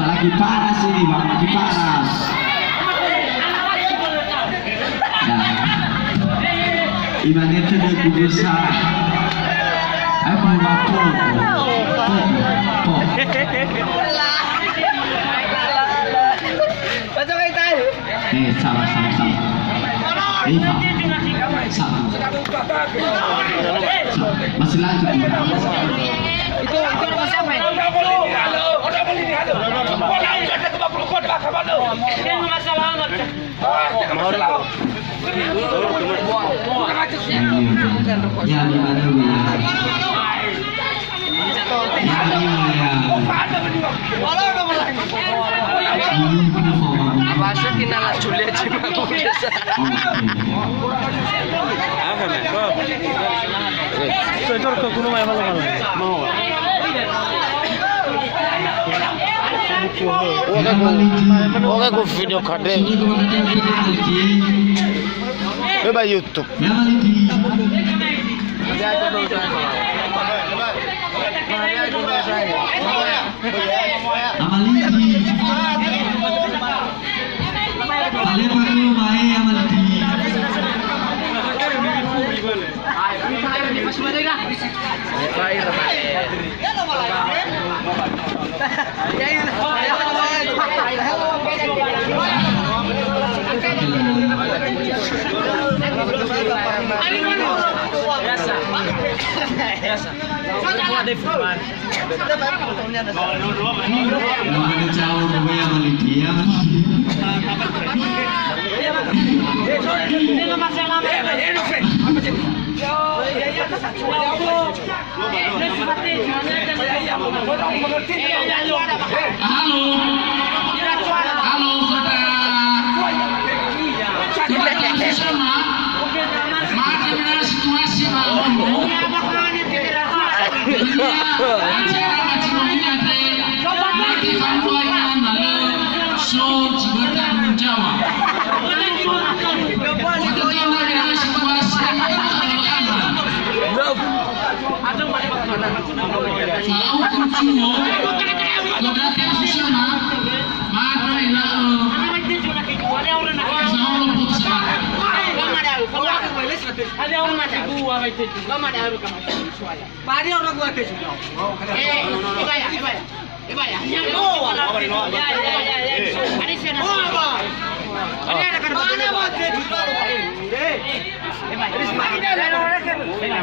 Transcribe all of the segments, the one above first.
Lagi panas ini bang, lagi panas. Iman itu dia berusaha. Aku mau salah. Masih lanjut. Itu nama siapa ini? Oke, gue video kade. Coba YouTube.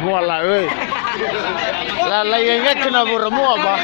Wala, oi. Lalagyan ka na puro mo ba?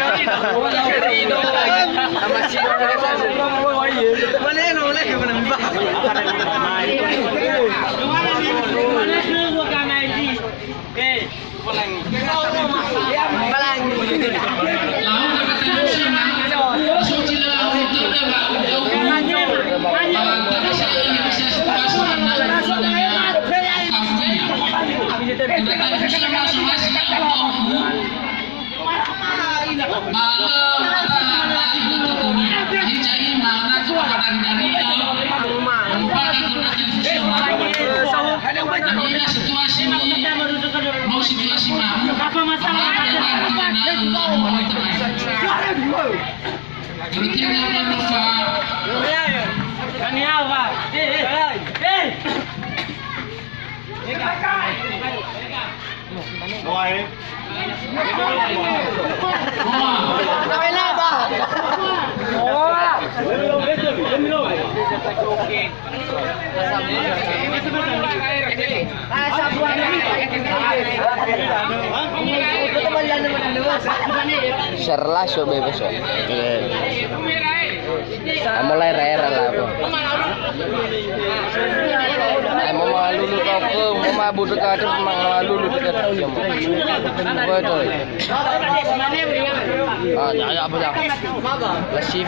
Share lah so bebas so. Mulai rare lah. Mau malu lu kau ke, mau labu dekat memang lalu dekat dia mau. Betul. Ah, ya apa dah. Lesi